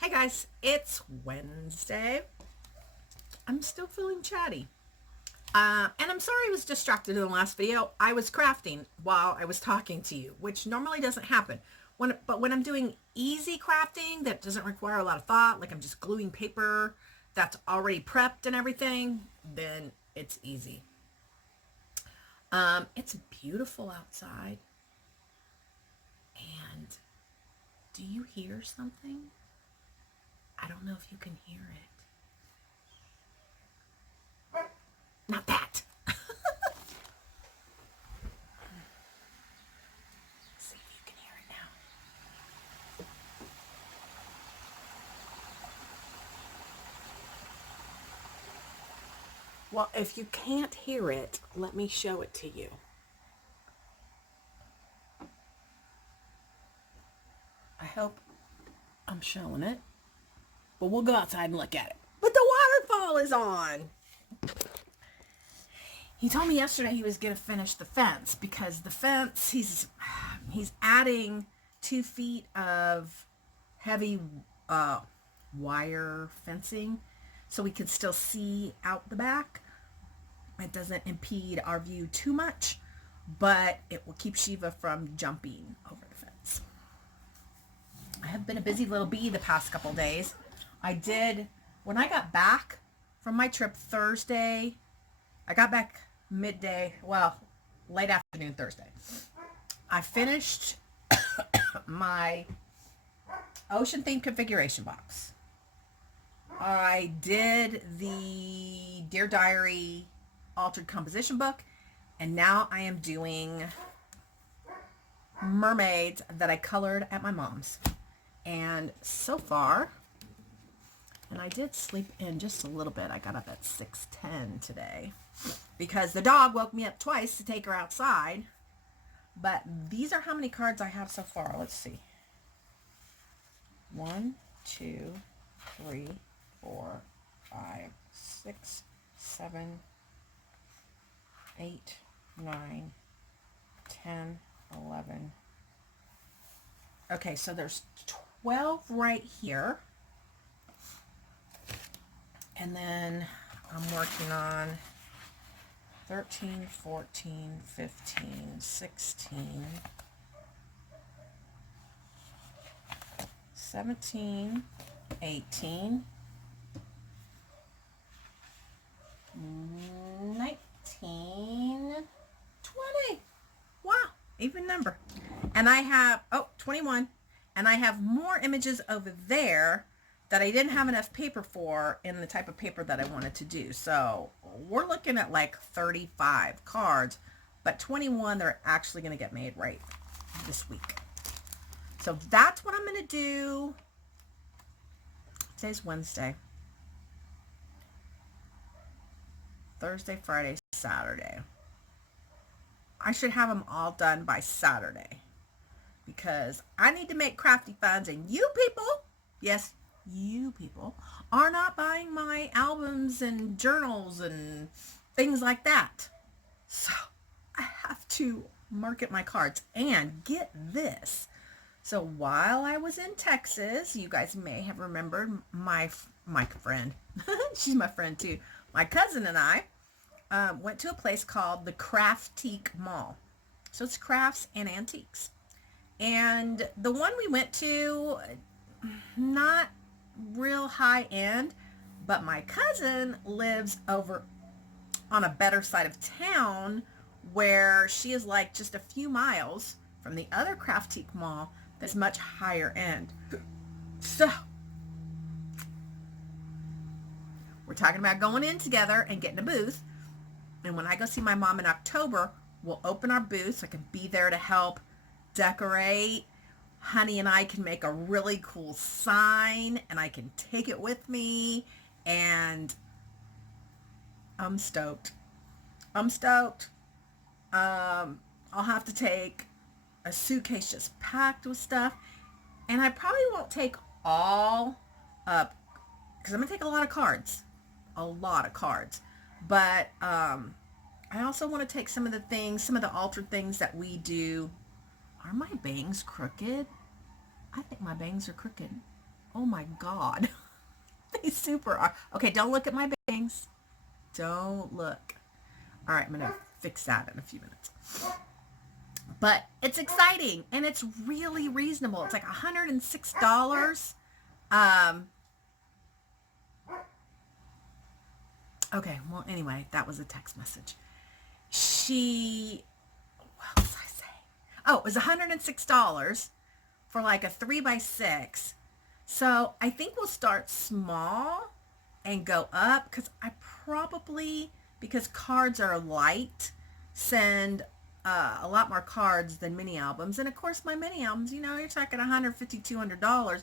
Hey guys, it's Wednesday. I'm still feeling chatty. And I'm sorry I was distracted in the last video. I was crafting while I was talking to you, which normally doesn't happen. But when I'm doing easy crafting that doesn't require a lot of thought, like I'm just gluing paper that's already prepped and everything, then it's easy. It's beautiful outside. And do you hear something? I don't know if you can hear it. Not that. See if you can hear it now. Well, if you can't hear it, let me show it to you. I hope I'm showing it. But we'll go outside and look at it. But the waterfall is on. He told me yesterday he was going to finish the fence because the fence, he's adding 2 feet of heavy wire fencing so we can still see out the back. It doesn't impede our view too much, but it will keep Shiva from jumping over the fence. I have been a busy little bee the past couple days. When I got back from my trip Thursday, I got back midday, well, late afternoon Thursday. I finished my ocean theme configuration box. I did the Dear Diary altered composition book, and now I am doing mermaids that I colored at my mom's. And so far, and I did sleep in just a little bit. I got up at 6:10 today because the dog woke me up twice to take her outside. But these are how many cards I have so far. Let's see. 1, 2, 3, 4, 5, 6, 7, 8, 9, 10, 11. Okay, so there's 12 right here. And then I'm working on 13, 14, 15, 16, 17, 18, 19, 20. Wow, even number. And I have, 21. And I have more images over there that I didn't have enough paper for in the type of paper that I wanted to do. So we're looking at like 35 cards, but 21 they're actually going to get made right this week. So that's what I'm going to do. Today's Wednesday. Thursday, Friday, Saturday. I should have them all done by Saturday because I need to make crafty funds, and you people, yes, you people are not buying my albums and journals and things like that. So I have to market my cards. And get this. So while I was in Texas, you guys may have remembered my friend. She's my friend too. My cousin and I went to a place called the Craftique Mall. So it's crafts and antiques. And the one we went to, not real high end, but my cousin lives over on a better side of town where she is like just a few miles from the other Craftique Mall that's much higher end. So we're talking about going in together and getting a booth. And when I go see my mom in October, we'll open our booth so I can be there to help decorate. Honey and I can make a really cool sign and I can take it with me, and I'm stoked. I'll have to take a suitcase just packed with stuff, and I probably won't take all up because I'm going to take a lot of cards. But I also want to take some of the altered things that we do. Are my bangs crooked? I think my bangs are crooked. Oh my God. They super are. Okay, don't look at my bangs. Don't look. All right, I'm going to fix that in a few minutes. But it's exciting and it's really reasonable. It's like $106. Okay, well, anyway, that was a text message. What was I saying? Oh, it was $106 for like a 3x6. So I think we'll start small and go up because I probably, because cards are light, send a lot more cards than mini albums. And of course my mini albums, you're talking $150, $200.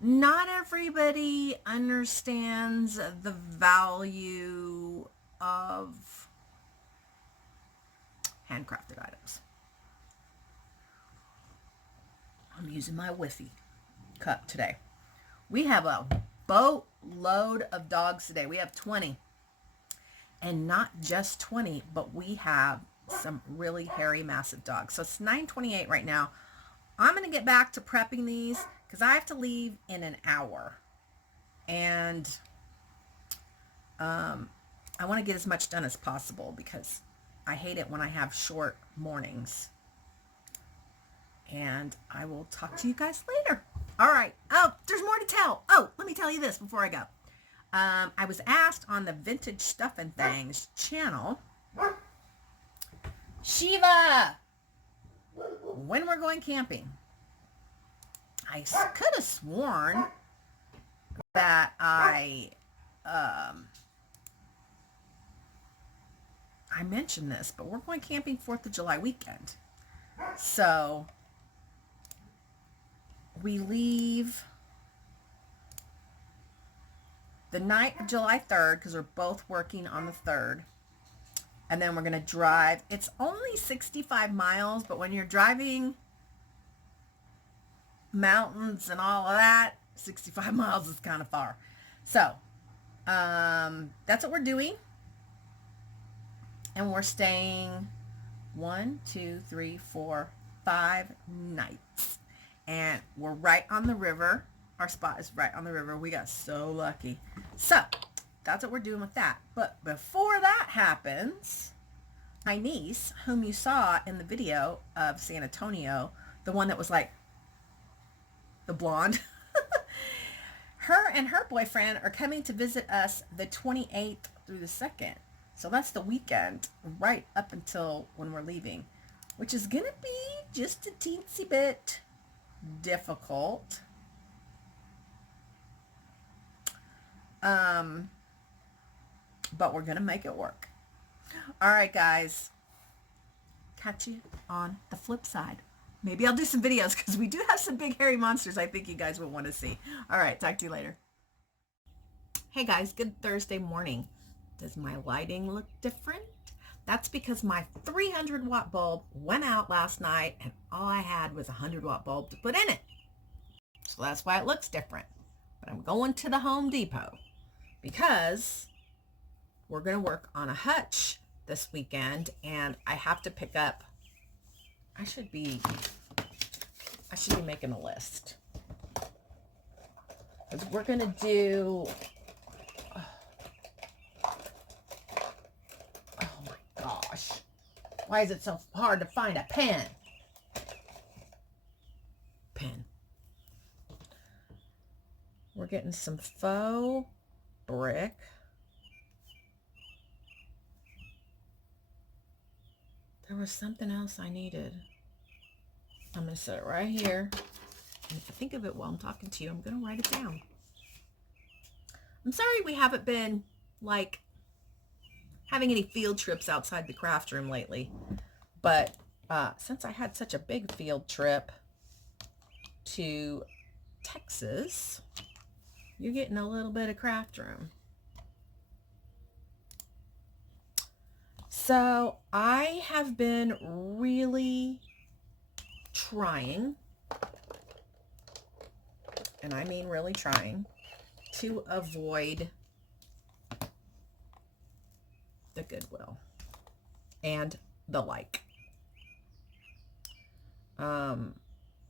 Not everybody understands the value of handcrafted items. I'm using my Whiffy cup today. We have a boatload of dogs today. We have 20. And not just 20, but we have some really hairy, massive dogs. So it's 9:28 right now. I'm going to get back to prepping these because I have to leave in an hour. And I want to get as much done as possible because I hate it when I have short mornings. And I will talk to you guys later. All right. Oh, there's more to tell. Oh, let me tell you this before I go. I was asked on the Vintage Stuff and Things channel, Shiva, when we're going camping. I could have sworn that I mentioned this, but we're going camping 4th of July weekend. So we leave the night of July 3rd because we're both working on the 3rd. And then we're going to drive. It's only 65 miles, but when you're driving mountains and all of that, 65 miles is kind of far. So that's what we're doing. And we're staying 1, 2, 3, 4, 5 nights. And we're right on the river. Our spot is right on the river. We got so lucky. So that's what we're doing with that. But before that happens, my niece, whom you saw in the video of San Antonio, the one that was like the blonde, her and her boyfriend are coming to visit us the 28th through the 2nd. So that's the weekend right up until when we're leaving, which is going to be just a teensy bit difficult. But we're going to make it work. All right, guys. Catch you on the flip side. Maybe I'll do some videos because we do have some big hairy monsters I think you guys will want to see. All right, talk to you later. Hey guys, good Thursday morning. Does my lighting look different? That's because my 300 watt bulb went out last night and all I had was a 100 watt bulb to put in it. So that's why it looks different. But I'm going to the Home Depot because we're going to work on a hutch this weekend and I have to pick up, I should be making a list. Because we're going to do, oh my gosh. Why is it so hard to find a pen? We're getting some faux brick. There was something else I needed. I'm going to set it right here. And if I think of it while I'm talking to you, I'm going to write it down. I'm sorry we haven't been, like, having any field trips outside the craft room lately. But since I had such a big field trip to Texas, you're getting a little bit of craft room. So I have been really trying, and I mean really trying, to avoid the Goodwill and the like.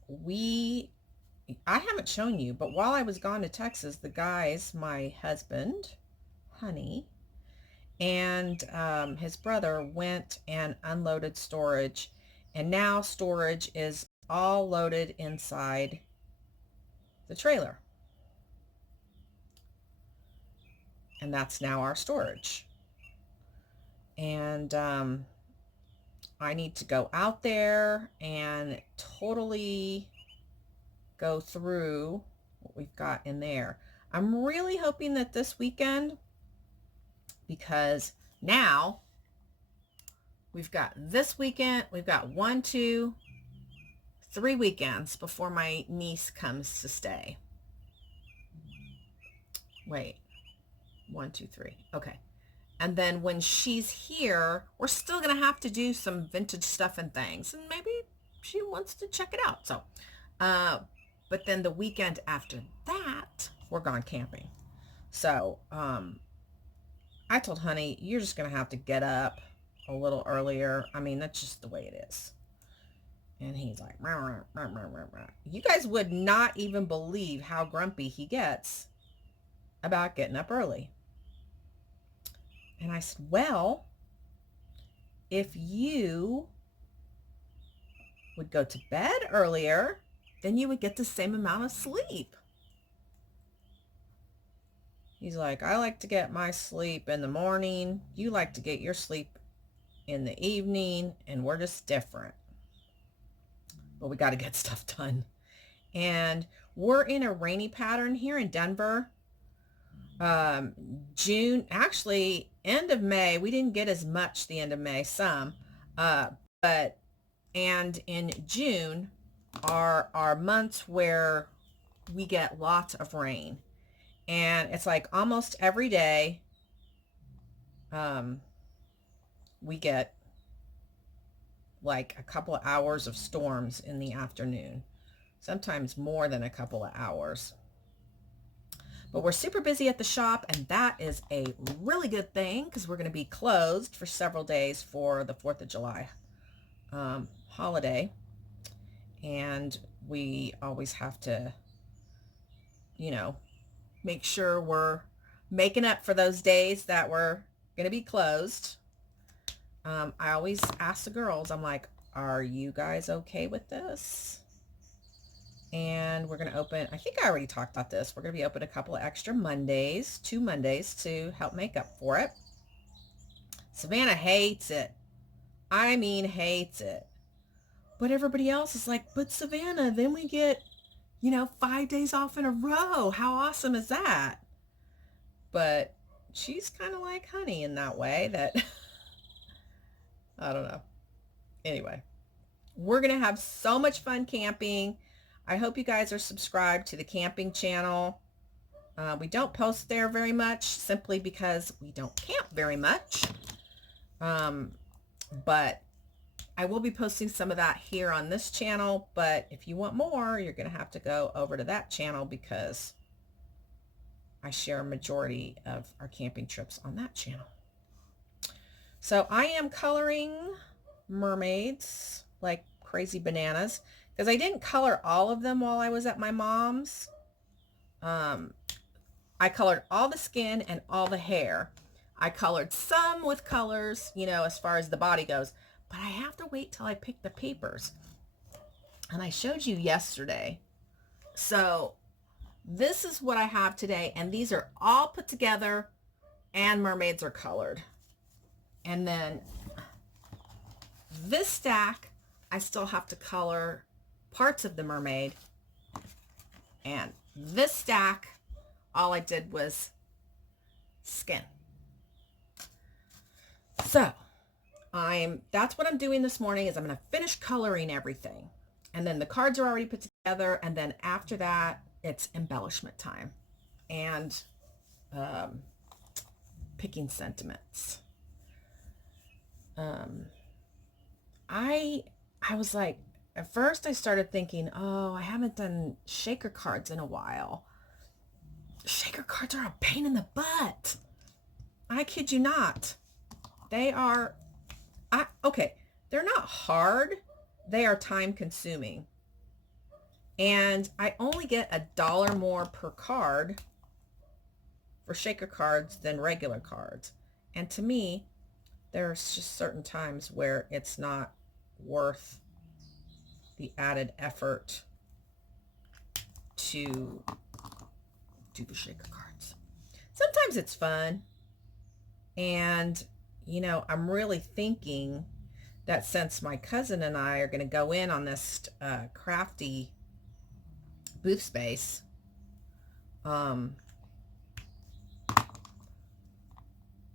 We I haven't shown you, but while I was gone to Texas, the guys, my husband, Honey, and his brother went and unloaded storage, and now storage is all loaded inside the trailer. And that's now our storage. And I need to go out there and totally go through what we've got in there. I'm really hoping that this weekend, because now we've got this weekend, we've got 1, 2, 3 weekends before my niece comes to stay. Wait, 1, 2, 3. Okay. And then when she's here, we're still going to have to do some vintage stuff and things. And maybe she wants to check it out. So, but then the weekend after that, we're gone camping. So, I told Honey, you're just going to have to get up a little earlier. I mean, that's just the way it is. And he's like, rah, rah, rah, rah, rah, rah. You guys would not even believe how grumpy he gets about getting up early. And I said, well, if you would go to bed earlier, then you would get the same amount of sleep. He's like, I like to get my sleep in the morning. You like to get your sleep in the evening, and we're just different. But we got to get stuff done. And we're in a rainy pattern here in Denver. June, actually end of May, we didn't get as much the end of May, some, but, and in June are months where we get lots of rain, and it's like almost every day, we get like a couple of hours of storms in the afternoon, sometimes more than a couple of hours. But we're super busy at the shop, and that is a really good thing because we're going to be closed for several days for the 4th of July holiday. And we always have to, make sure we're making up for those days that we're going to be closed. I always ask the girls, I'm like, are you guys okay with this? And we're going to open, I think I already talked about this. We're going to be open a couple of extra Mondays, 2 Mondays to help make up for it. Savannah hates it. I mean, hates it. But everybody else is like, but Savannah, then we get, 5 days off in a row. How awesome is that? But she's kind of like Honey in that way that, I don't know. Anyway, we're going to have so much fun camping. I hope you guys are subscribed to the camping channel. We don't post there very much simply because we don't camp very much. But I will be posting some of that here on this channel. But if you want more, you're going to have to go over to that channel because I share a majority of our camping trips on that channel. So I am coloring mermaids like crazy bananas, because I didn't color all of them while I was at my mom's. I colored all the skin and all the hair. I colored some with colors, as far as the body goes, but I have to wait till I pick the papers. And I showed you yesterday. So this is what I have today, and these are all put together and mermaids are colored. And then this stack, I still have to color parts of the mermaid. And this stack, all I did was skin. So that's what I'm doing this morning is I'm going to finish coloring everything. And then the cards are already put together. And then after that, it's embellishment time and picking sentiments. I was like, at first I started thinking, oh, I haven't done shaker cards in a while. Shaker cards are a pain in the butt. I kid you not. They are, okay, they're not hard. They are time consuming. And I only get $1 more per card for shaker cards than regular cards. And to me, there's just certain times where it's not worth the added effort to do the shaker cards. Sometimes it's fun. And, I'm really thinking that since my cousin and I are going to go in on this crafty booth space, I'm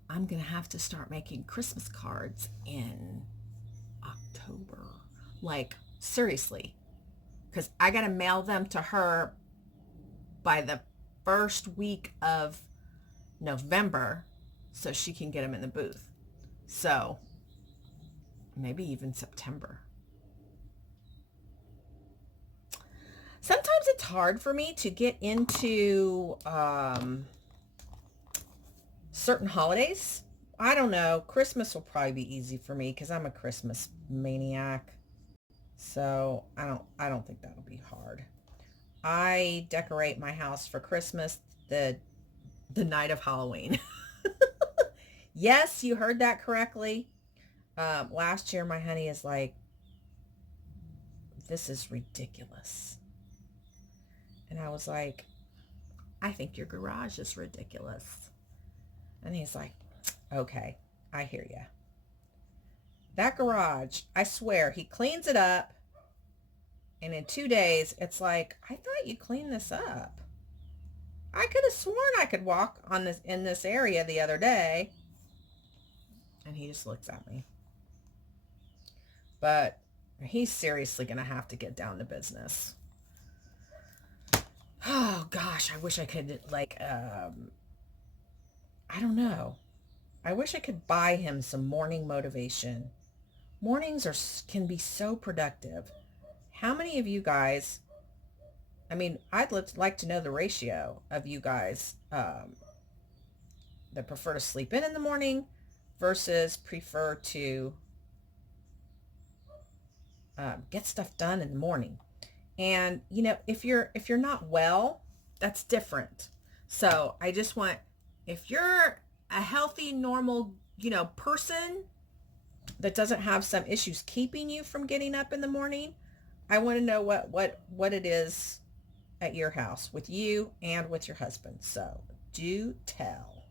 going to have to start making Christmas cards in October. Like, seriously. Because I got to mail them to her by the first week of November so she can get them in the booth. So, maybe even September. Sometimes it's hard for me to get into certain holidays. I don't know. Christmas will probably be easy for me because I'm a Christmas maniac. So I don't think that'll be hard. I decorate my house for Christmas the night of Halloween. Yes, you heard that correctly. Last year, my honey is like, this is ridiculous. And I was like, I think your garage is ridiculous. And he's like, okay, I hear you. That garage, I swear, he cleans it up. And in 2 days, it's like, I thought you cleaned this up. I could have sworn I could walk on this in this area the other day. And he just looks at me. But he's seriously going to have to get down to business. Oh, gosh, I wish I could, I don't know. I wish I could buy him some morning motivation. Mornings can be so productive. How many of you guys, I'd like to know the ratio of you guys that prefer to sleep in the morning versus prefer to get stuff done in the morning. And, if you're not well, that's different. So I just want, if you're a healthy, normal, person that doesn't have some issues keeping you from getting up in the morning, I want to know what it is at your house with you and with your husband. So do tell.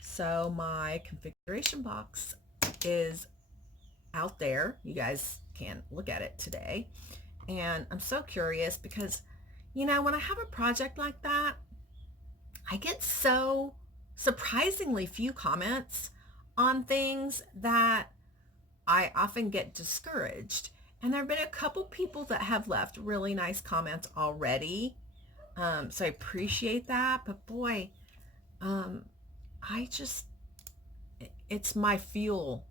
So my configuration box is out there. You guys can look at it today. And I'm so curious because, when I have a project like that, I get so surprisingly few comments on things that I often get discouraged. And there have been a couple people that have left really nice comments already. So I appreciate that. But boy, it's my fuel,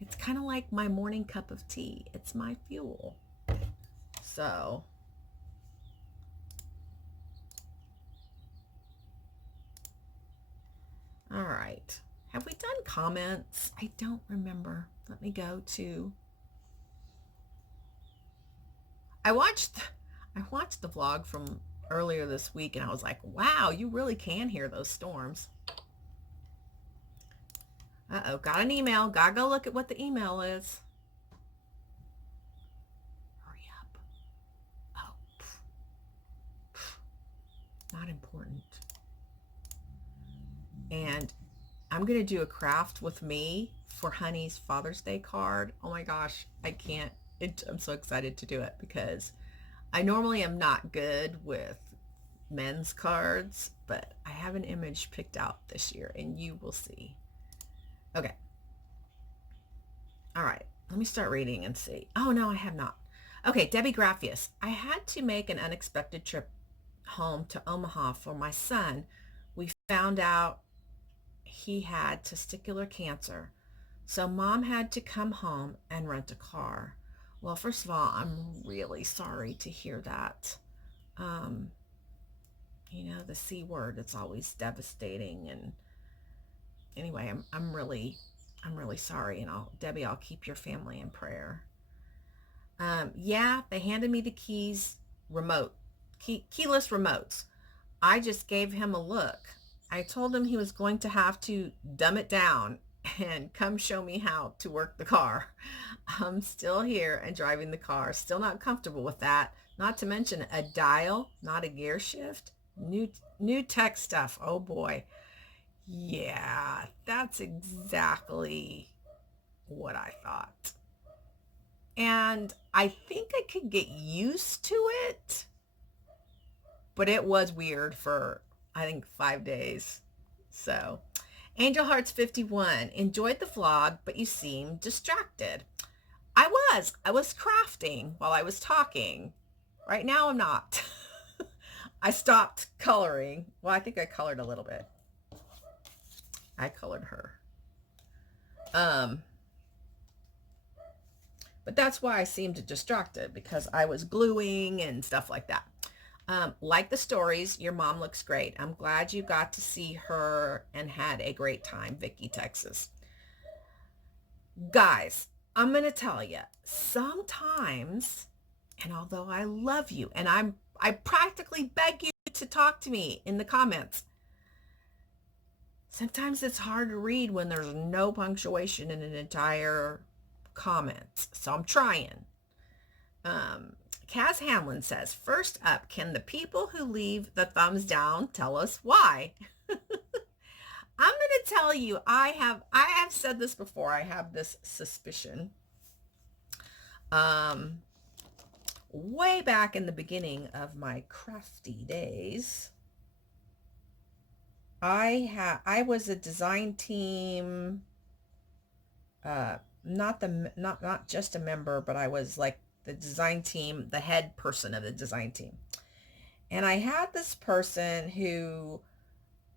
It's kind of like my morning cup of tea. It's my fuel. So, all right. Have we done comments? I don't remember. Let me go to... I watched the vlog from earlier this week and I was like, wow, you really can hear those storms. Uh-oh, got an email. Gotta go look at what the email is. Hurry up. Oh. Not important. And I'm going to do a craft with me for Honey's Father's Day card. Oh my gosh, I can't. I'm so excited to do it because I normally am not good with men's cards, but I have an image picked out this year and you will see. Okay. All right. Let me start reading and see. Oh, no, I have not. Okay. Debbie Graffius. I had to make an unexpected trip home to Omaha for my son. We found out he had testicular cancer. So Mom had to come home and rent a car. Well, first of all, I'm really sorry to hear that. The C word, it's always devastating. And anyway, I'm really sorry. And Debbie, I'll keep your family in prayer. Yeah, they handed me the keys, keyless remotes. I just gave him a look. I told him he was going to have to dumb it down and come show me how to work the car. I'm still here and driving the car. Still not comfortable with that. Not to mention a dial, not a gear shift. New tech stuff. Oh boy. Yeah, that's exactly what I thought. And I think I could get used to it, but it was weird for, I think, 5 days. So, Angel Hearts 51, enjoyed the vlog, but you seem distracted. I was crafting while I was talking. Right now I'm not. I stopped coloring. Well, I think I colored a little bit. I colored her. But that's why I seemed distracted, because I was gluing and stuff like that. Like the stories, your mom looks great. I'm glad you got to see her and had a great time, Vicky, Texas. Guys, I'm going to tell you, sometimes, and although I love you, and I practically beg you to talk to me in the comments, sometimes it's hard to read when there's no punctuation in an entire comment. So I'm trying. Kaz Hamlin says, first up, can the people who leave the thumbs down tell us why? I'm going to tell you, I have said this before. I have this suspicion. Way back in the beginning of my crafty days, I was a design team, not just a member, but I was like the design team, the head person of the design team. And I had this person who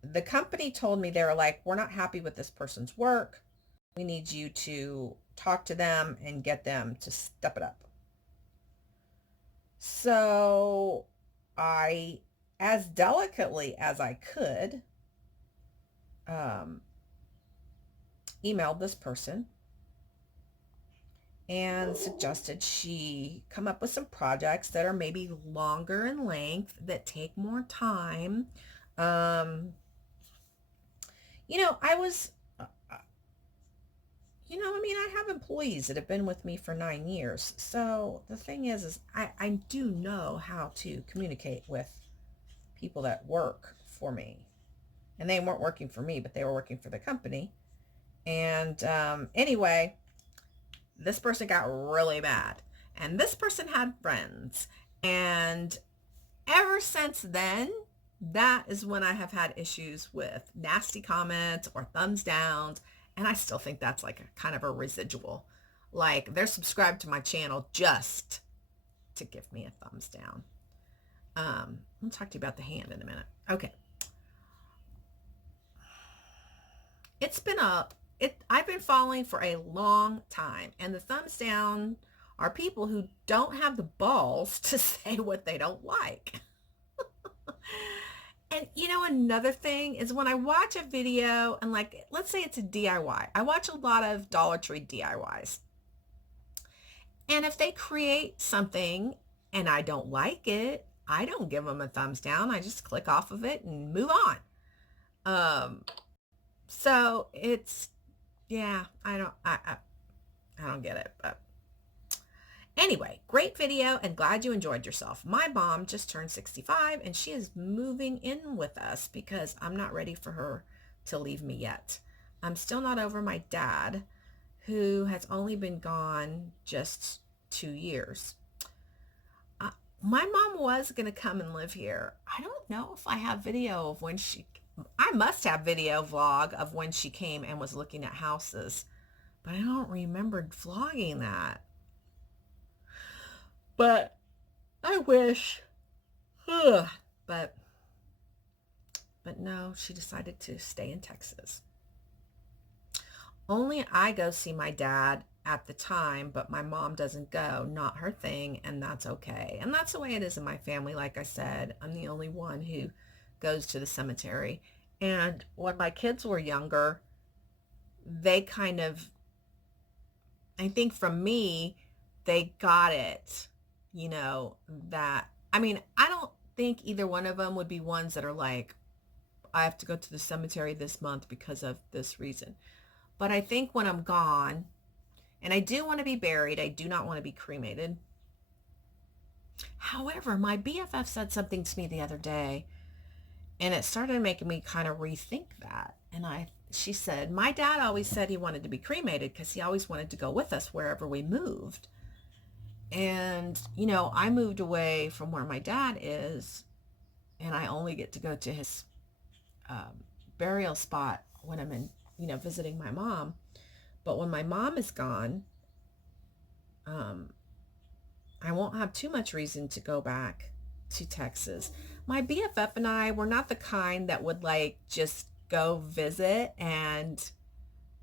the company told me, they were like, we're not happy with this person's work. We need you to talk to them and get them to step it up. So I, as delicately as I could, emailed this person and suggested she come up with some projects that are maybe longer in length, that take more time. I was, I have employees that have been with me for 9 years. So the thing is I do know how to communicate with people that work for me. And they weren't working for me, but they were working for the company. And anyway, this person got really mad. And this person had friends. And ever since then, that is when I have had issues with nasty comments or thumbs downs. And I still think that's like a kind of a residual. Like, they're subscribed to my channel just to give me a thumbs down. I'm going to talk to you about the hand in a minute. Okay. I've been following for a long time, and the thumbs down are people who don't have the balls to say what they don't like. And another thing is, when I watch a video, and like, let's say it's a DIY, I watch a lot of Dollar Tree DIYs. And if they create something and I don't like it, I don't give them a thumbs down. I just click off of it and move on. So it's, yeah, I don't get it, but anyway, great video and glad you enjoyed yourself. My mom just turned 65 and she is moving in with us because I'm not ready for her to leave me yet. I'm still not over my dad, who has only been gone just 2 years. My mom was going to come and live here. I don't know if I have video of when I must have video vlog of when she came and was looking at houses, but I don't remember vlogging that. But I wish. But no, she decided to stay in Texas. Only I go see my dad at the time, but my mom doesn't go. Not her thing, and that's okay. And that's the way it is in my family. Like I said, I'm the only one who goes to the cemetery. And when my kids were younger, they kind of, I think from me, they got it, that, I mean, I don't think either one of them would be ones that are like, I have to go to the cemetery this month because of this reason. But I think when I'm gone, and I do want to be buried, I do not want to be cremated. However, my BFF said something to me the other day, and it started making me kind of rethink that. And she said, my dad always said he wanted to be cremated because he always wanted to go with us wherever we moved. And, I moved away from where my dad is, and I only get to go to his burial spot when I'm in, visiting my mom. But when my mom is gone, I won't have too much reason to go back to Texas. My BFF and I were not the kind that would like just go visit and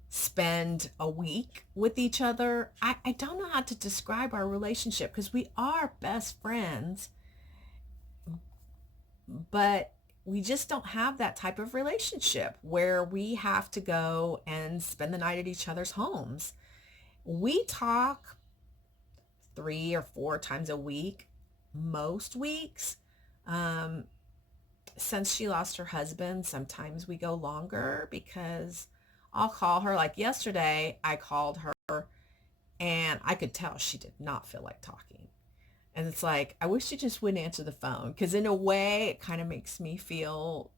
spend a week with each other. I don't know how to describe our relationship because we are best friends, but we just don't have that type of relationship where we have to go and spend the night at each other's homes. We talk 3 or 4 times a week, most weeks. Since she lost her husband, sometimes we go longer because I'll call her. Like yesterday, I called her and I could tell she did not feel like talking. And it's like, I wish you just wouldn't answer the phone because in a way, it kind of makes me feel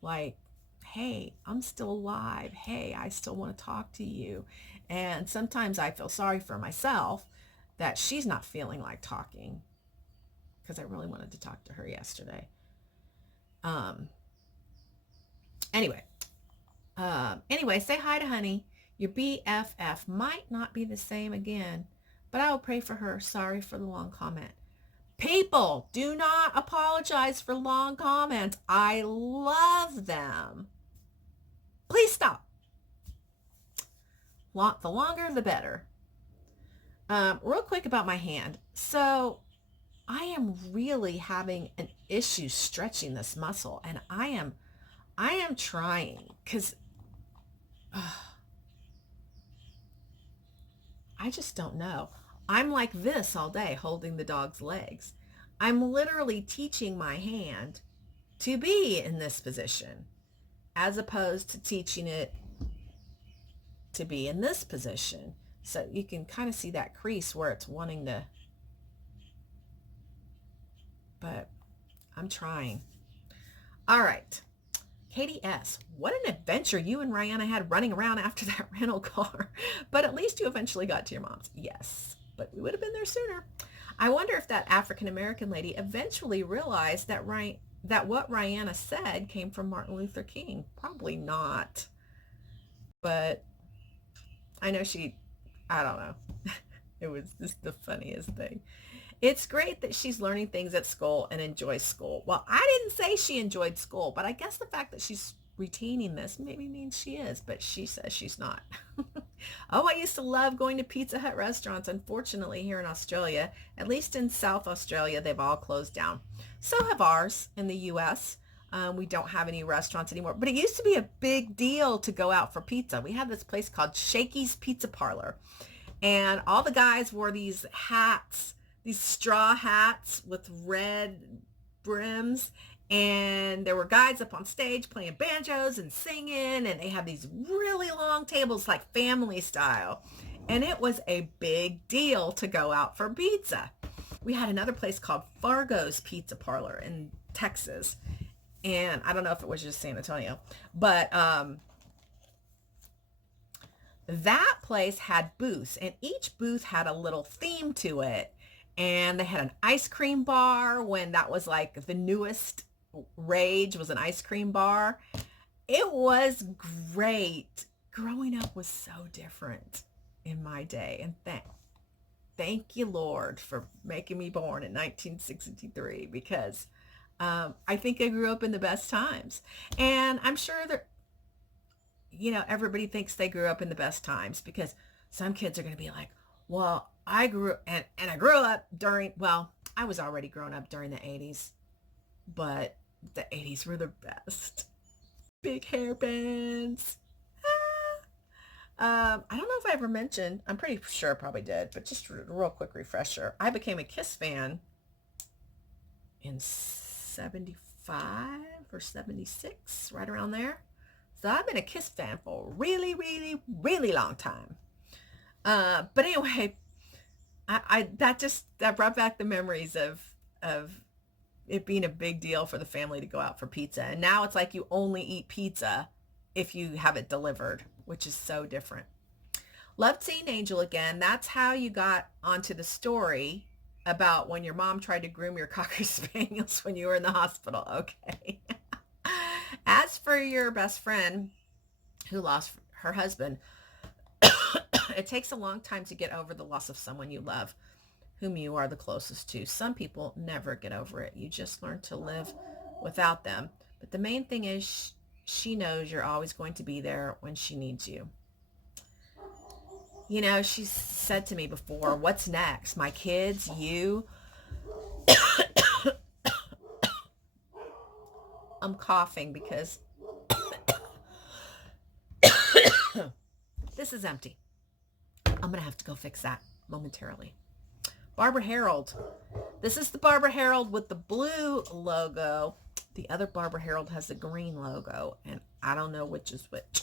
like, hey, I'm still alive. Hey, I still want to talk to you. And sometimes I feel sorry for myself that she's not feeling like talking because I really wanted to talk to her yesterday. Um, anyway, say hi to Honey. Your BFF might not be the same again, but I will pray for her. Sorry for the long comment. People, do not apologize for long comments. I love them. Please stop. The longer, the better. Real quick about my hand. So I am really having an issue stretching this muscle, and I am trying because I just don't know. I'm like this all day holding the dog's legs. I'm literally teaching my hand to be in this position as opposed to teaching it to be in this position. So you can kind of see that crease where it's wanting to, but I'm trying. All right. Katie S., what an adventure you and Rihanna had running around after that rental car. But at least you eventually got to your mom's. Yes, but we would have been there sooner. I wonder if that African-American lady eventually realized that what Rihanna said came from Martin Luther King. Probably not. But I know I don't know. It was just the funniest thing. It's great that she's learning things at school and enjoys school. Well, I didn't say she enjoyed school, but I guess the fact that she's retaining this maybe means she is, but she says she's not. Oh, I used to love going to Pizza Hut restaurants. Unfortunately, here in Australia, at least in South Australia, they've all closed down. So have ours in the U.S. We don't have any restaurants anymore, but it used to be a big deal to go out for pizza. We had this place called Shakey's Pizza Parlor, and all the guys wore these hats, these straw hats with red brims, and there were guys up on stage playing banjos and singing, and they had these really long tables like family style, and it was a big deal to go out for pizza. We had another place called Fargo's Pizza Parlor in Texas, and I don't know if it was just San Antonio, but that place had booths, and each booth had a little theme to it. And they had an ice cream bar when that was like the newest rage, was an ice cream bar. It was great. Growing up was so different in my day. And thank you, Lord, for making me born in 1963, because I think I grew up in the best times. And I'm sure that, everybody thinks they grew up in the best times, because some kids are going to be like, well, I grew up during, well, I was already grown up during the 80s, but the 80s were the best. Big hair bands. I don't know if I ever mentioned, I'm pretty sure I probably did, but just a real quick refresher. I became a Kiss fan in 75 or 76, right around there. So I've been a Kiss fan for a really, really, really long time. But anyway, that brought back the memories of it being a big deal for the family to go out for pizza. And now it's like you only eat pizza if you have it delivered, which is so different. Love seeing Angel again. That's how you got onto the story about when your mom tried to groom your Cocker Spaniels when you were in the hospital. Okay. As for your best friend who lost her husband, it takes a long time to get over the loss of someone you love, whom you are the closest to. Some people never get over it. You just learn to live without them. But the main thing is she knows you're always going to be there when she needs you. You know, she's said to me before, what's next? My kids, you? I'm coughing because this is empty. I'm going to have to go fix that momentarily. Barbara Harold. This is the Barbara Harold with the blue logo. The other Barbara Harold has the green logo, and I don't know which is which.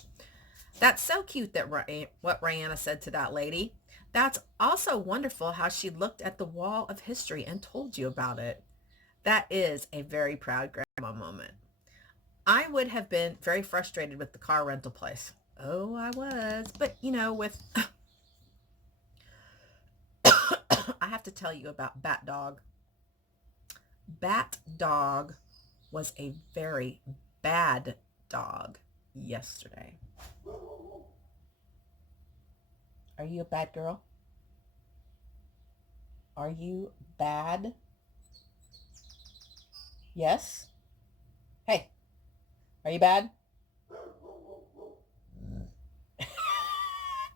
That's so cute that what Rihanna said to that lady. That's also wonderful how she looked at the wall of history and told you about it. That is a very proud grandma moment. I would have been very frustrated with the car rental place. Oh, I was. But, you know, with... I have to tell you about Bat Dog. Bat Dog was a very bad dog yesterday. Are you a bad girl? Are you bad? Yes? Hey, are you bad?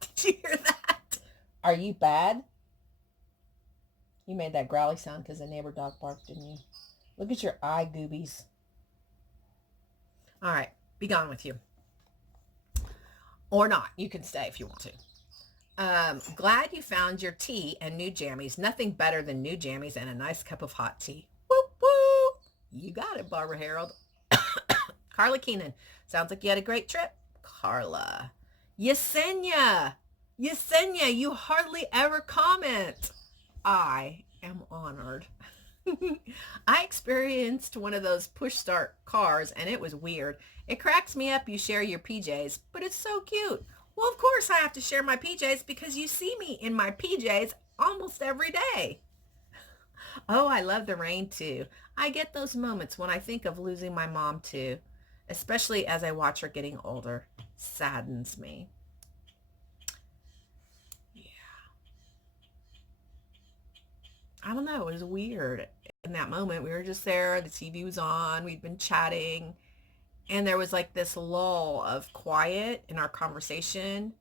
Did you hear that? Are you bad? You made that growly sound because the neighbor dog barked, didn't you? Look at your eye goobies. All right, be gone with you. Or not. You can stay if you want to. Glad you found your tea and new jammies. Nothing better than new jammies and a nice cup of hot tea. Whoop, whoop. You got it, Barbara Harold. Carla Keenan. Sounds like you had a great trip. Carla. Yesenia, you hardly ever comment. I am honored. I experienced one of those push start cars and it was weird. It cracks me up you share your PJs, but it's so cute. Well, of course I have to share my PJs because you see me in my PJs almost every day. Oh, I love the rain too. I get those moments when I think of losing my mom too, especially as I watch her getting older. Saddens me. I don't know. It was weird. In that moment, we were just there. The TV was on. We'd been chatting. And there was like this lull of quiet in our conversation.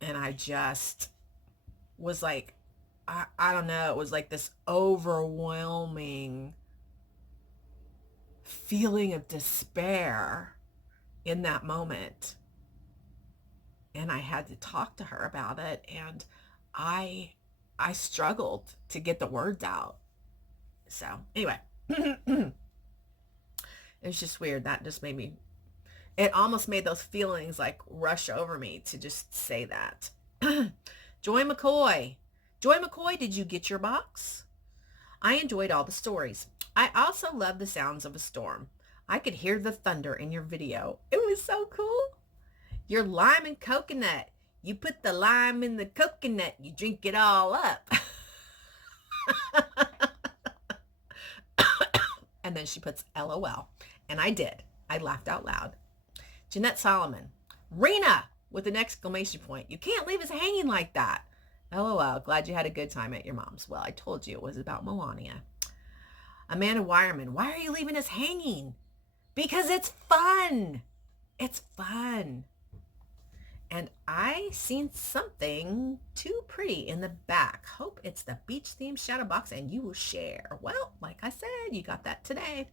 And I just was like, I don't know. It was like this overwhelming feeling of despair in that moment. And I had to talk to her about it. And I struggled to get the words out. So anyway, it was just weird. That just made me, it almost made those feelings like rush over me to just say that. Joy McCoy, did you get your box? I enjoyed all the stories. I also love the sounds of a storm. I could hear the thunder in your video. It was so cool. Your lime and coconut. You put the lime in the coconut, you drink it all up. And then she puts LOL. And I did. I laughed out loud. Jeanette Solomon. Rena with an exclamation point. You can't leave us hanging like that. LOL. Glad you had a good time at your mom's. Well, I told you it was about Melania. Amanda Wireman. Why are you leaving us hanging? Because it's fun. It's fun. And I seen something too pretty in the back. Hope it's the beach themed shadow box and you will share. Well, like I said, you got that today.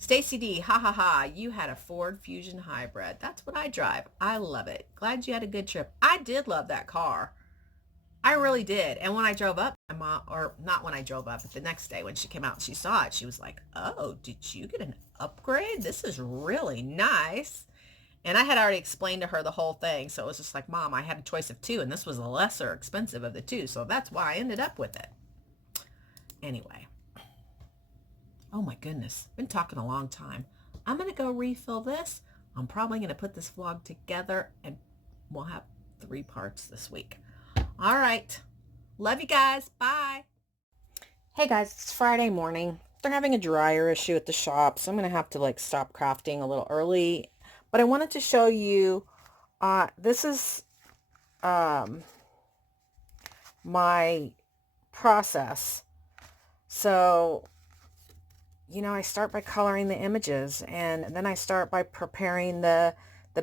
Stacy D, ha ha ha, you had a Ford Fusion Hybrid. That's what I drive. I love it. Glad you had a good trip. I did love that car. I really did. And when I drove up, my mom, or not when I drove up, but the next day when she came out and she saw it, she was like, oh, did you get an upgrade? This is really nice. And I had already explained to her the whole thing. So it was just like, Mom, I had a choice of two, and this was the lesser expensive of the two. So that's why I ended up with it. Anyway. Oh my goodness. Been talking a long time. I'm going to go refill this. I'm probably going to put this vlog together, and we'll have 3 parts this week. All right. Love you guys. Bye. Hey guys, it's Friday morning. They're having a dryer issue at the shop, so I'm going to have to like stop crafting a little early. But I wanted to show you, this is my process. So, you know, I start by coloring the images, and then I start by preparing the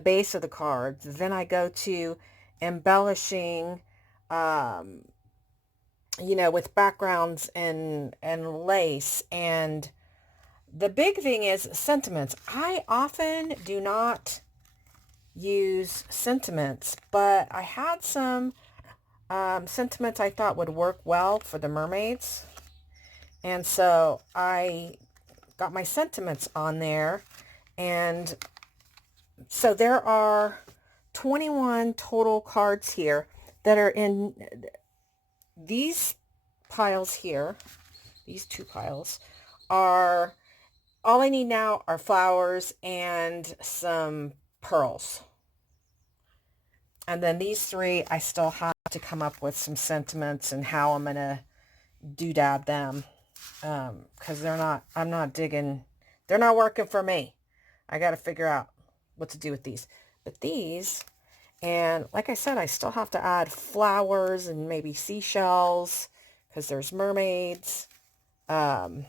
base of the cards. Then I go to embellishing, you know, with backgrounds and lace. And the big thing is sentiments. I often do not use sentiments, but I had some sentiments I thought would work well for the mermaids. And so I got my sentiments on there. And so there are 21 total cards here that are in these piles here. These 2 piles are, all I need now are flowers and some pearls. And then these 3, I still have to come up with some sentiments and how I'm going to doodab them. Because I'm not digging, they're not working for me. I got to figure out what to do with these. But these, and like I said, I still have to add flowers and maybe seashells, because there's mermaids. Well,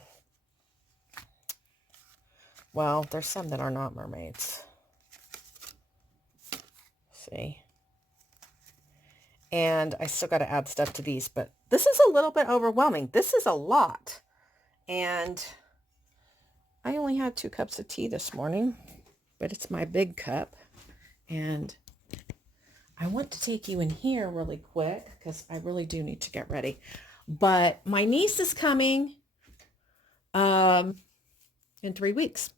there's some that are not mermaids. See? And I still got to add stuff to these, but this is a little bit overwhelming. This is a lot. And I only had 2 cups of tea this morning, but it's my big cup. And I want to take you in here really quick because I really do need to get ready. But my niece is coming in 3 weeks.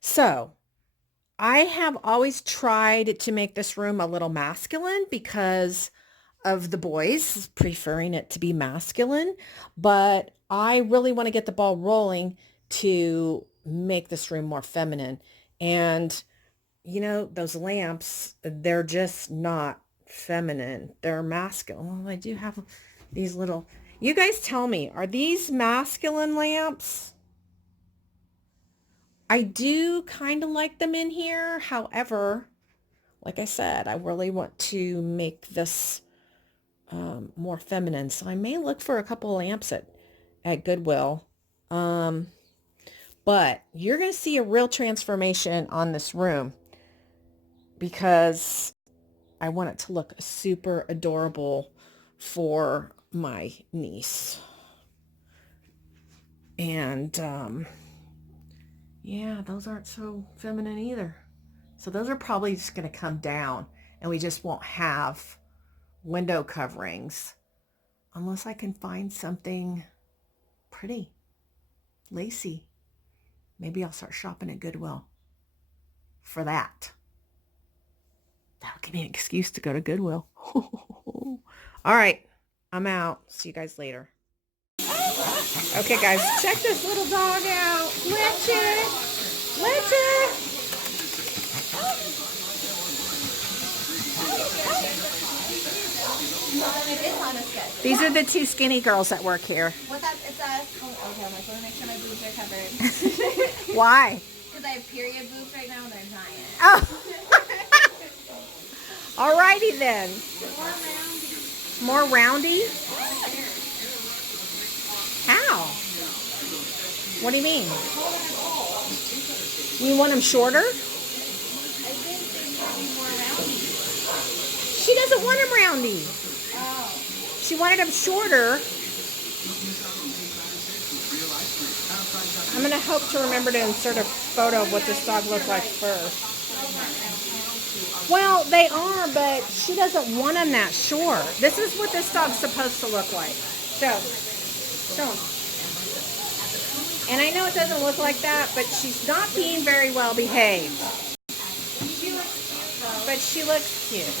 So I have always tried to make this room a little masculine because of the boys preferring it to be masculine. But I really want to get the ball rolling to make this room more feminine. And, you know, those lamps, they're just not feminine. They're masculine. Well, I do have these little, you guys tell me, are these masculine lamps? I do kind of like them in here. However, like I said, I really want to make this more feminine. So I may look for a couple of lamps at Goodwill. But you're going to see a real transformation on this room because I want it to look super adorable for my niece. And yeah, those aren't so feminine either. So those are probably just going to come down, and we just won't have window coverings unless I can find something pretty, lacy. Maybe I'll start shopping at Goodwill for that. That'll give me an excuse to go to Goodwill. All right, I'm out. See you guys later. Okay, guys, check this little dog out. Richard! Richard! These are the 2 skinny girls that work here. What's that? It's okay, I'm like, let me make sure my boobs are covered. Why? Because I have period boobs right now and they're giant. Oh. Alrighty then. More roundy? How? What do you mean? You want them shorter? I think they should be more roundy. She doesn't want them roundy. Oh. She wanted them shorter. I'm going to hope to remember to insert a photo of what this dog looks like first. Well, they are, but she doesn't want them that short. This is what this dog's supposed to look like. Show. Show 'em. And I know it doesn't look like that, but she's not being very well behaved. But she looks cute.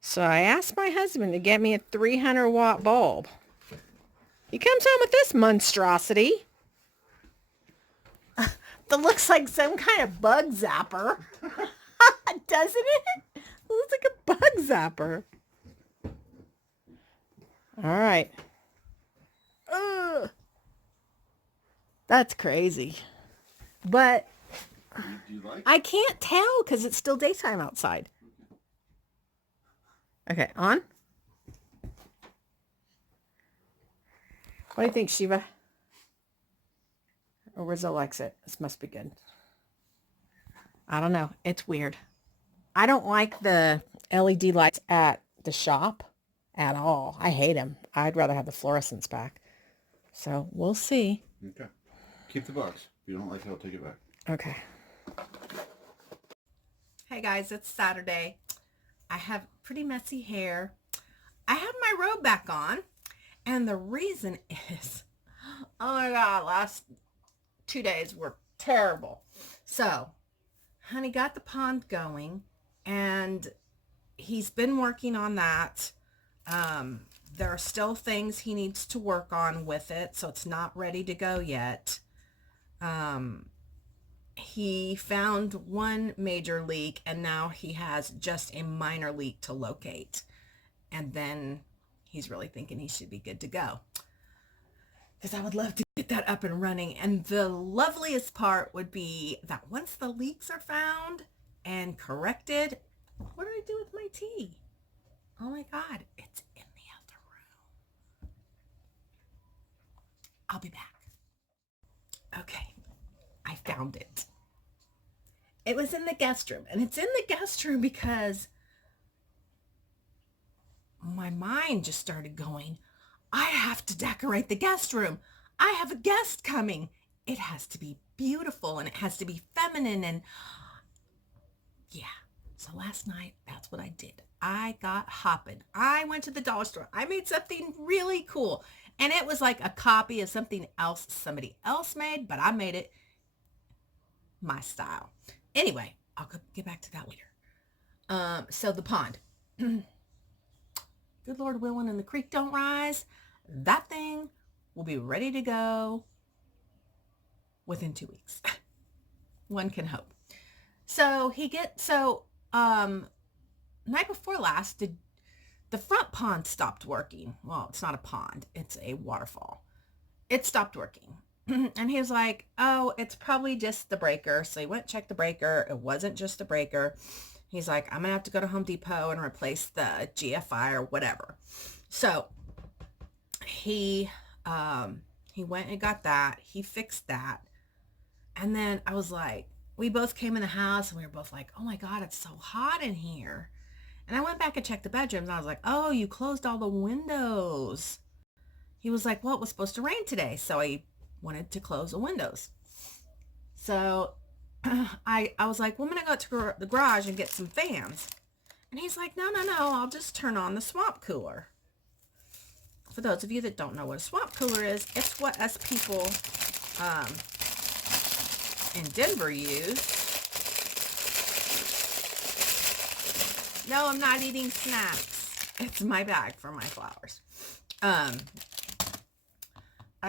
So I asked my husband to get me a 300-watt bulb. He comes home with this monstrosity. That looks like some kind of bug zapper. Doesn't it? It looks like a bug zapper. All right. Ugh. That's crazy. But Do you like it? I can't tell because it's still daytime outside. Okay, on. What do you think, Shiva? Or where's Alexa? This must be good. I don't know. It's weird. I don't like the LED lights at the shop at all. I hate them. I'd rather have the fluorescents back. So we'll see. Okay. Keep the box. If you don't like it, I'll take it back. Okay. Hey guys, it's Saturday. I have pretty messy hair. I have my robe back on. And the reason is, oh my God, last 2 days were terrible. So, honey got the pond going and he's been working on that. There are still things he needs to work on with it, so it's not ready to go yet. He found one major leak and now he has just a minor leak to locate. And then he's really thinking he should be good to go. Because I would love to get that up and running. And the loveliest part would be that once the leaks are found and corrected, what do I do with my tea? Oh my God, it's in the other room. I'll be back. Okay, I found it. It was in the guest room. And it's in the guest room because my mind just started going, I have to decorate the guest room. I have a guest coming. It has to be beautiful and it has to be feminine. And yeah, so last night, that's what I did. I got hopping. I went to the dollar store. I made something really cool. And it was like a copy of something else somebody else made, but I made it my style. Anyway, I'll get back to that later. So the pond. Good Lord willing and the creek don't rise, that thing will be ready to go within 2 weeks. One can hope. So night before last, the front pond stopped working. Well, it's not a pond, it's a waterfall. It stopped working. And he was like, oh, it's probably just the breaker. So he went and checked the breaker. It wasn't just a breaker. He's like, I'm going to have to go to Home Depot and replace the GFI or whatever. So he went and got that. He fixed that. And then I was like, we both came in the house and we were both like, oh my God, it's so hot in here. And I went back and checked the bedrooms and I was like, oh, you closed all the windows. He was like, well, it was supposed to rain today. So I wanted to close the windows. So I was like, well, I'm going to go to the garage and get some fans. And he's like, no, I'll just turn on the swamp cooler. For those of you that don't know what a swamp cooler is, it's what us people in Denver use. No, I'm not eating snacks. It's my bag for my flowers. I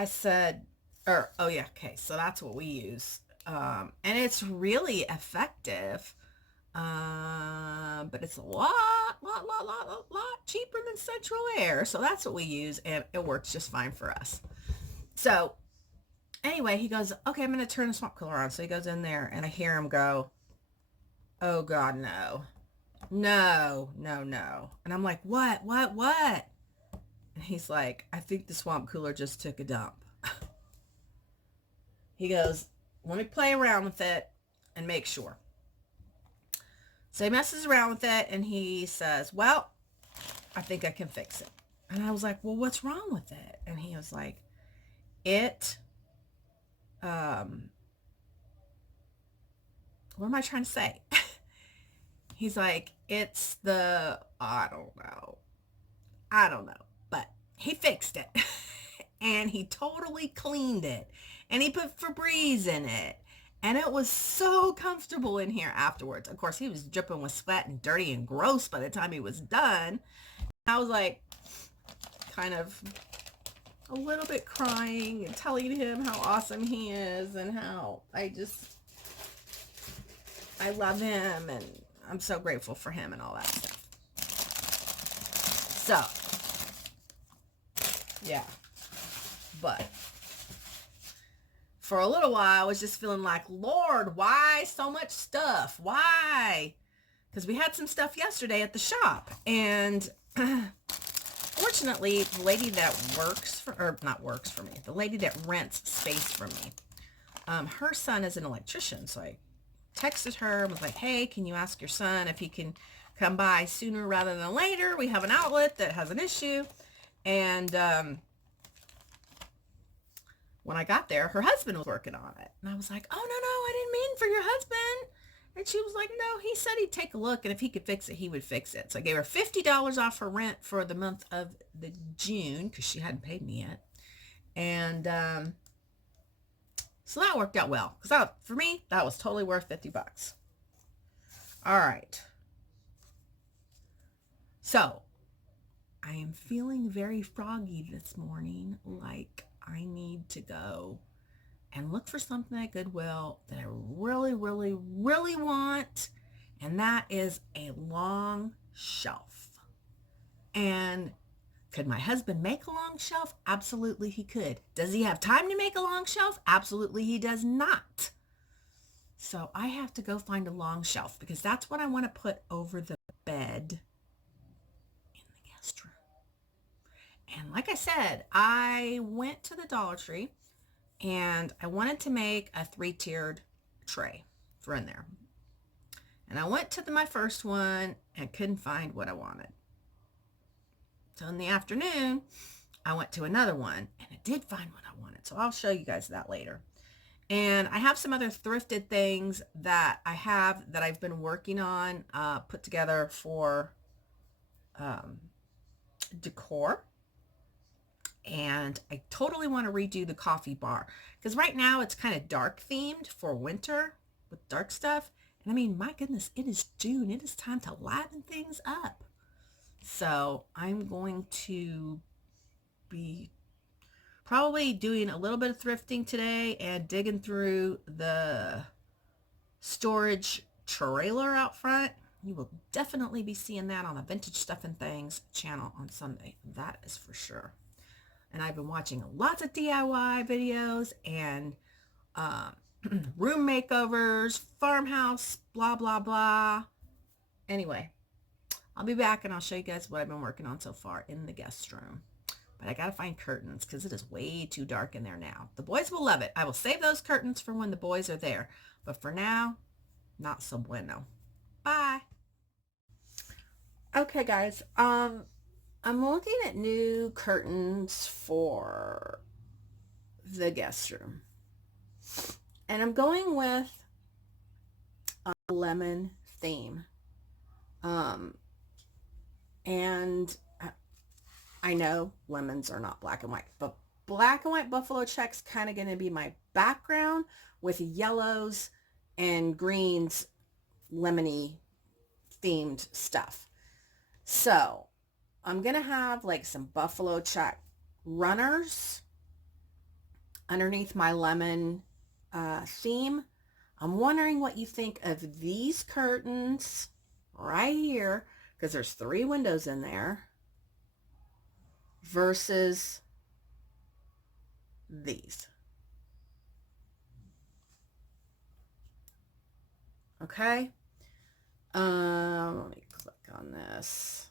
said, oh yeah, okay, so that's what we use. And it's really effective. But it's a lot cheaper than Central Air. So that's what we use, and it works just fine for us. So anyway, he goes, okay, I'm going to turn the swamp cooler on. So he goes in there, and I hear him go, oh God, no. And I'm like, what? And he's like, I think the swamp cooler just took a dump. He goes, let me play around with it and make sure. So he messes around with it and he says, well, I think I can fix it. And I was like, well, what's wrong with it? And he was like, it, what am I trying to say? He's like, it's the, I don't know, but he fixed it. And he totally cleaned it. And he put Febreze in it. And it was so comfortable in here afterwards. Of course, he was dripping with sweat and dirty and gross by the time he was done. I was like, kind of a little bit crying and telling him how awesome he is and how I love him and I'm so grateful for him and all that stuff. So, yeah. But for a little while, I was just feeling like, Lord, why so much stuff? Why? Because we had some stuff yesterday at the shop. And fortunately, the lady that the lady that rents space from me, her son is an electrician. So I texted her and was like, hey, can you ask your son if he can come by sooner rather than later? We have an outlet that has an issue. And when I got there, her husband was working on it. And I was like, oh, no, I didn't mean for your husband. And she was like, no, he said he'd take a look. And if he could fix it, he would fix it. So I gave her $50 off her rent for the month of the June because she hadn't paid me yet. And so that worked out well. Because for me, that was totally worth $50. All right. So I am feeling very froggy this morning. Like I need to go and look for something at Goodwill that I really, really, really want. And that is a long shelf. And could my husband make a long shelf? Absolutely he could. Does he have time to make a long shelf? Absolutely he does not. So I have to go find a long shelf because that's what I want to put over the bed in the guest room. And like I said, I went to the Dollar Tree and I wanted to make a 3-tiered tray for in there. And I went to my first one and couldn't find what I wanted. So in the afternoon, I went to another one and I did find what I wanted. So I'll show you guys that later. And I have some other thrifted things that I've been working on, put together for decor. And I totally want to redo the coffee bar because right now it's kind of dark themed for winter with dark stuff. And I mean, my goodness, it is June. It is time to liven things up. So I'm going to be probably doing a little bit of thrifting today and digging through the storage trailer out front. You will definitely be seeing that on the Vintage Stuff and Things channel on Sunday. That is for sure. And I've been watching lots of DIY videos and room makeovers, farmhouse, blah, blah, blah. Anyway, I'll be back and I'll show you guys what I've been working on so far in the guest room. But I got to find curtains because it is way too dark in there now. The boys will love it. I will save those curtains for when the boys are there. But for now, not so bueno. Bye. Okay, guys. I'm looking at new curtains for the guest room. And I'm going with a lemon theme. And I know lemons are not black and white, but black and white buffalo check's kind of going to be my background with yellows and greens, lemony themed stuff. So I'm going to have like some buffalo check runners underneath my lemon theme. I'm wondering what you think of these curtains right here, because there's 3 windows in there, versus these. Okay. Let me click on this.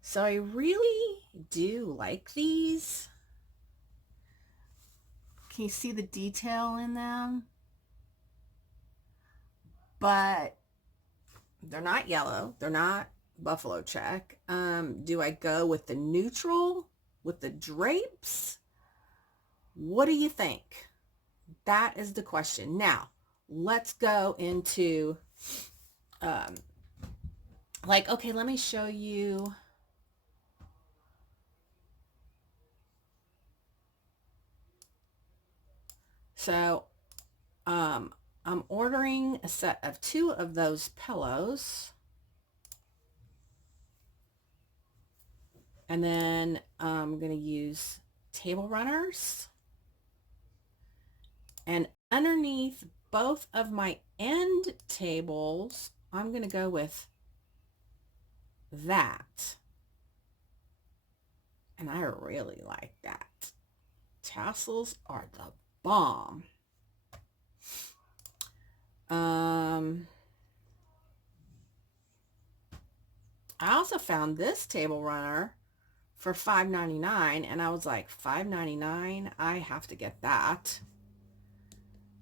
So I really do like these. Can you see the detail in them? But they're not yellow. They're not buffalo check. Do I go with the neutral, with the drapes? What do you think? That is the question. Now, let's go into, okay, let me show you. So, I'm ordering a set of 2 of those pillows. And then I'm going to use table runners. And underneath both of my end tables, I'm going to go with that. And I really like that. Tassels are the bomb. I also found this table runner for $5.99, and I was like, $5.99? I have to get that.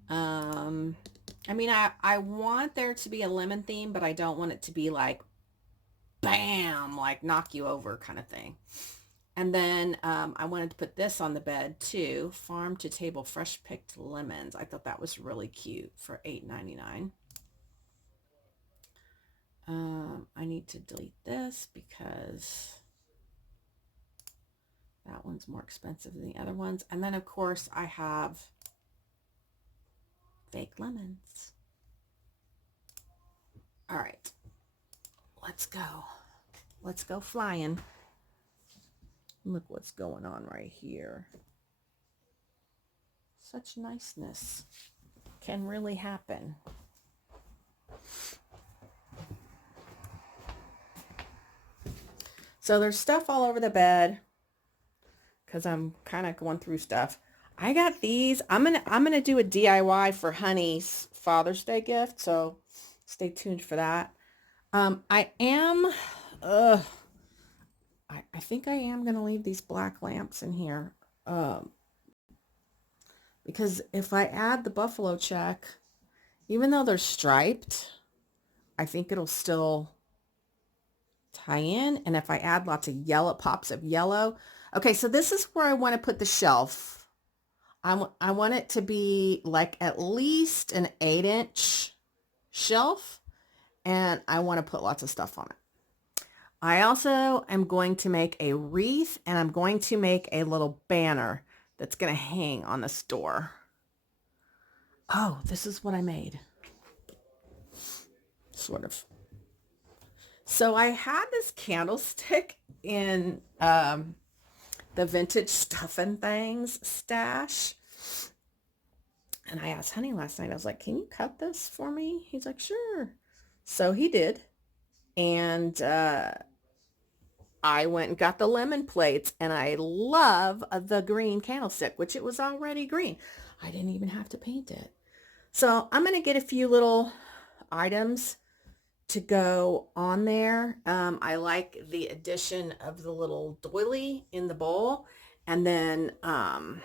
I mean, I want there to be a lemon theme, but I don't want it to be like, bam, like knock you over kind of thing. And then I wanted to put this on the bed too, farm to table fresh picked lemons. I thought that was really cute for $8.99. I need to delete this because that one's more expensive than the other ones. And then of course I have fake lemons. All right, let's go. Let's go flying. Look what's going on right here. Such niceness can really happen. So there's stuff all over the bed because I'm kind of going through stuff. I got these. I'm gonna do a DIY for Honey's Father's Day gift, so stay tuned for that. I think I am gonna leave these black lamps in here, because if I add the buffalo check, even though they're striped, I think it'll still tie in. And if I add lots of yellow, pops of yellow. Okay, so this is where I want to put the shelf. I want it to be like at least an 8-inch shelf, and I want to put lots of stuff on it. I also am going to make a wreath, and I'm going to make a little banner that's going to hang on this door. Oh, this is what I made. Sort of. So I had this candlestick in the vintage Stuff and Things stash. And I asked Honey last night, I was like, can you cut this for me? He's like, sure. So he did. And I went and got the lemon plates, and I love the green candlestick, which it was already green. I didn't even have to paint it. So I'm going to get a few little items to go on there. I like the addition of the little doily in the bowl. And then I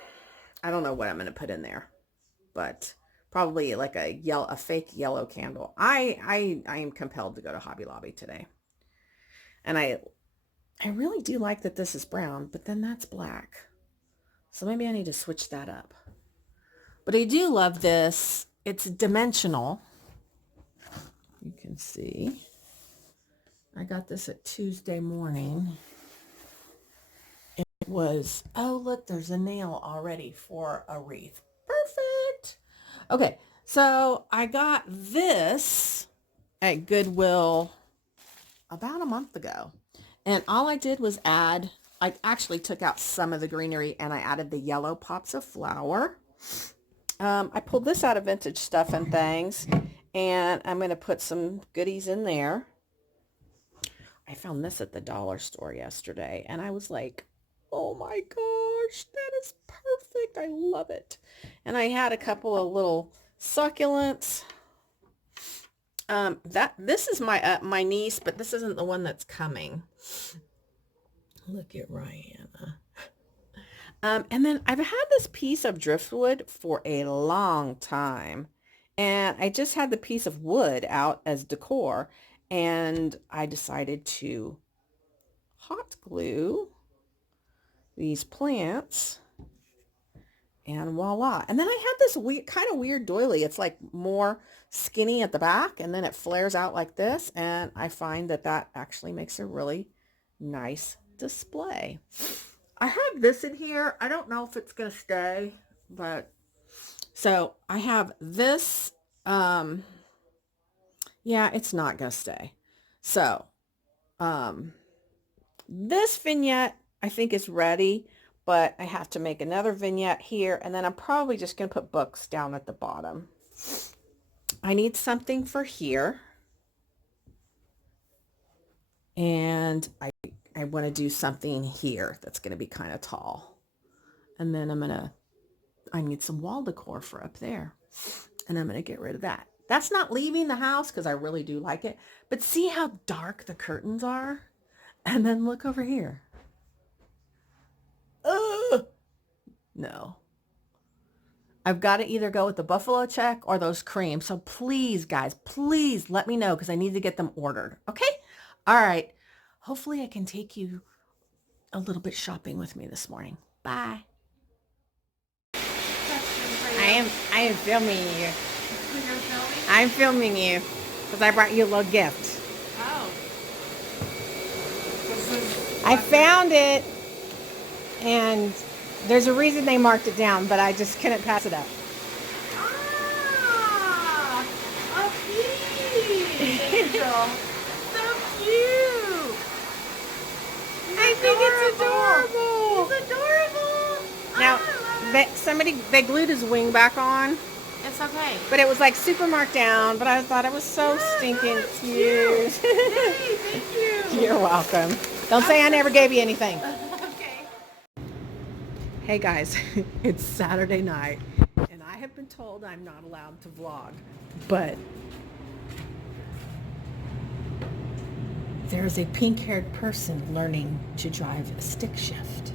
don't know what I'm going to put in there, but probably like a fake yellow candle. I am compelled to go to Hobby Lobby today. And I really do like that this is brown, but then that's black. So maybe I need to switch that up. But I do love this. It's dimensional. You can see. I got this at Tuesday morning. It was, oh, look, there's a nail already for a wreath. Perfect. Okay, so I got this at Goodwill about a month ago. And all I did was I actually took out some of the greenery and I added the yellow pops of flower. I pulled this out of Vintage Stuff and Things, and I'm going to put some goodies in there. I found this at the dollar store yesterday, and I was like, oh my gosh, that is perfect. I love it. And I had a couple of little succulents. This is my niece, but this isn't the one that's coming. Look at Rihanna. And then I've had this piece of driftwood for a long time, and I just had the piece of wood out as decor, And I decided to hot glue these plants, and voila. And then I had this weird, kind of weird doily. It's like more skinny at the back, and then it flares out like this. And I find that that actually makes a really nice display. I have this in here. I don't know if it's going to stay, but so I have this. Yeah, it's not going to stay. So, this vignette I think is ready, but I have to make another vignette here, and then I'm probably just going to put books down at the bottom. I need something for here, and I want to do something here that's going to be kind of tall, and then I need some wall decor for up there, and I'm going to get rid of that. That's not leaving the house because I really do like it, but see how dark the curtains are, and then look over here. No. I've got to either go with the buffalo check or those creams. So please, guys, please let me know because I need to get them ordered. Okay? All right. Hopefully I can take you a little bit shopping with me this morning. Bye. I am filming you. You're filming? I'm filming you because I brought you a little gift. Oh. I found it, and there's a reason they marked it down, but I just couldn't pass it up. Ah! A peach! Angel. So cute! I think it's adorable. It's adorable! Now, I love it. they glued his wing back on, It's okay. but it was like super marked down, but I thought it was so stinking that's cute. Hey, thank you. You're welcome. Don't say I never gave you anything. Okay. Hey guys, it's Saturday night, and I have been told I'm not allowed to vlog, but there's a pink-haired person learning to drive a stick shift.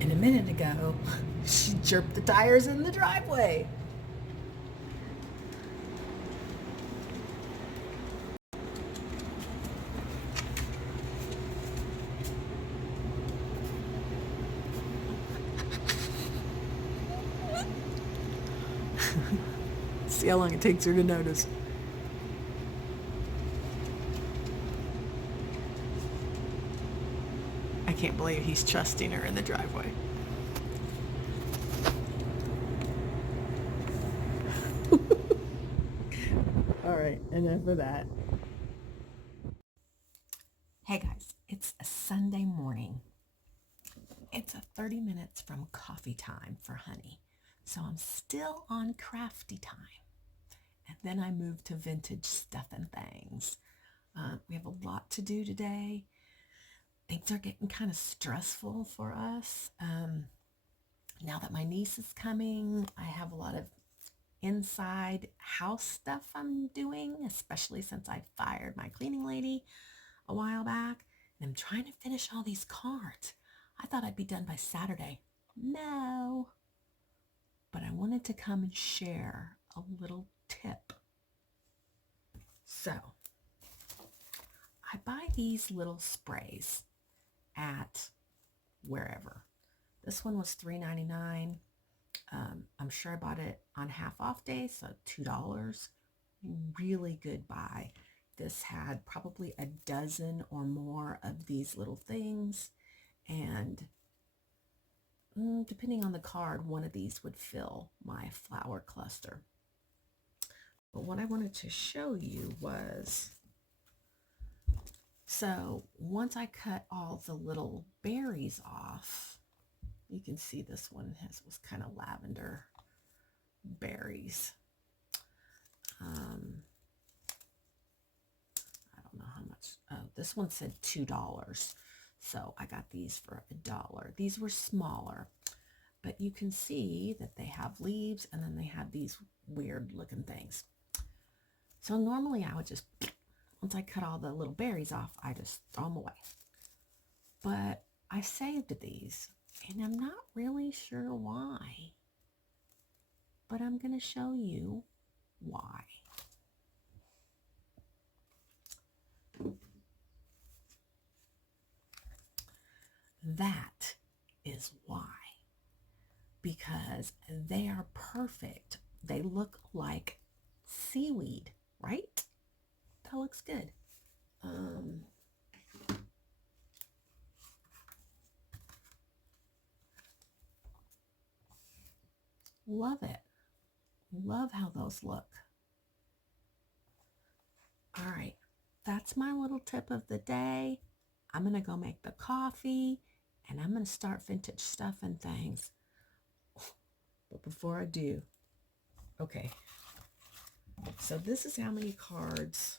And a minute ago, she jerked the tires in the driveway. See how long it takes her to notice. I can't believe he's trusting her in the driveway. All right, enough of that. Hey guys, it's a Sunday morning. It's a 30 minutes from coffee time for Honey. So I'm still on crafty time. And then I move to vintage stuff and things. We have a lot to do today. Things are getting kind of stressful for us. Now that my niece is coming, I have a lot of inside house stuff I'm doing, especially since I fired my cleaning lady a while back. And I'm trying to finish all these cards. I thought I'd be done by Saturday. No. But I wanted to come and share a little tip. So, I buy these little sprays at wherever. This one was $3.99. I'm sure I bought it on half off day, so $2. Really good buy. This had probably a dozen or more of these little things, and depending on the card, one of these would fill my flower cluster. But what I wanted to show you was, so once I cut all the little berries off, you can see this one was kind of lavender berries. I don't know how much. Oh, this one said $2. So I got these for $1. These were smaller, but you can see that they have leaves and then they have these weird looking things. So normally I would just, once I cut all the little berries off, I just throw them away. But I saved these, and I'm not really sure why. But I'm going to show you why. That is why. Because they are perfect. They look like seaweed, right? That looks good. Love it. Love how those look. All right, that's my little tip of the day. I'm going to go make the coffee and I'm going to start vintage stuff and things. But before I do, okay, so this is how many cards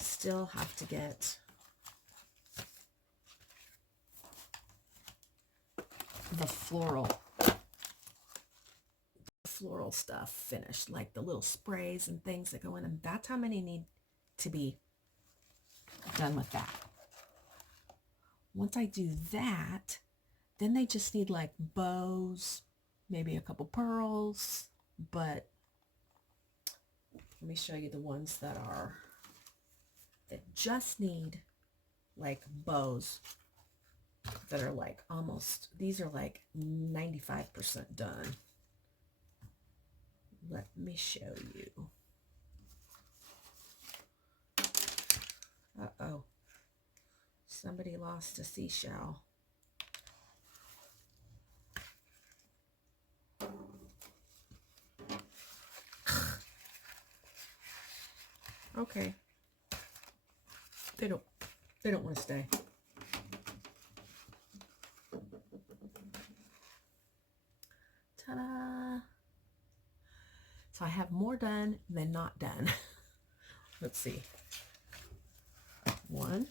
still have to get the floral stuff finished, like the little sprays and things that go in them. That's how many need to be done with that. Once I do that, then they just need like bows, maybe a couple pearls, but let me show you the ones that just need like bows that are like almost, these are like 95% done. Let me show you. Uh-oh. Somebody lost a seashell. Okay. They don't want to stay. Ta-da! So I have more done than not done. Let's see. 1,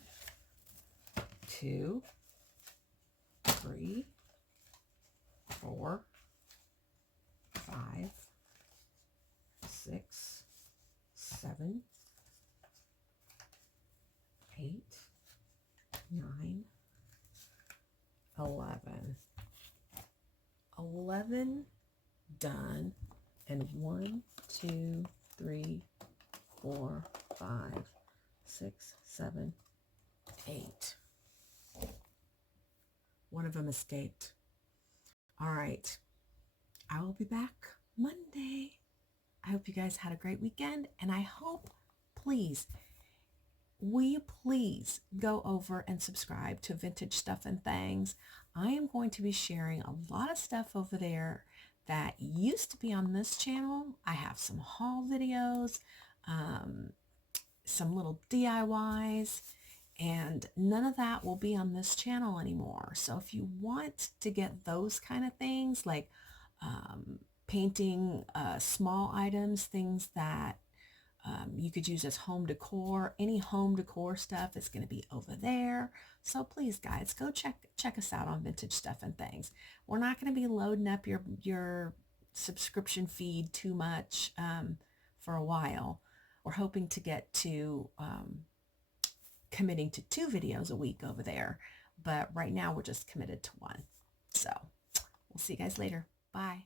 2, 3, 4, 5, 6, 7, 8, 9, 11. 11 done, and 1, 2, 3, 4, 5, 6, 7, 8. One of them escaped. All right. I will be back Monday. I hope you guys had a great weekend, and I hope, please, will you please go over and subscribe to Vintage Stuff and Thangs. I am going to be sharing a lot of stuff over there that used to be on this channel. I have some haul videos, some little DIYs, and none of that will be on this channel anymore. So if you want to get those kind of things, like painting small items, things that you could use as home decor, any home decor stuff is going to be over there. So please, guys, go check us out on Vintage Stuff and Things. We're not going to be loading up your subscription feed too much for a while. We're hoping to get to committing to 2 videos a week over there. But right now we're just committed to 1. So we'll see you guys later. Bye.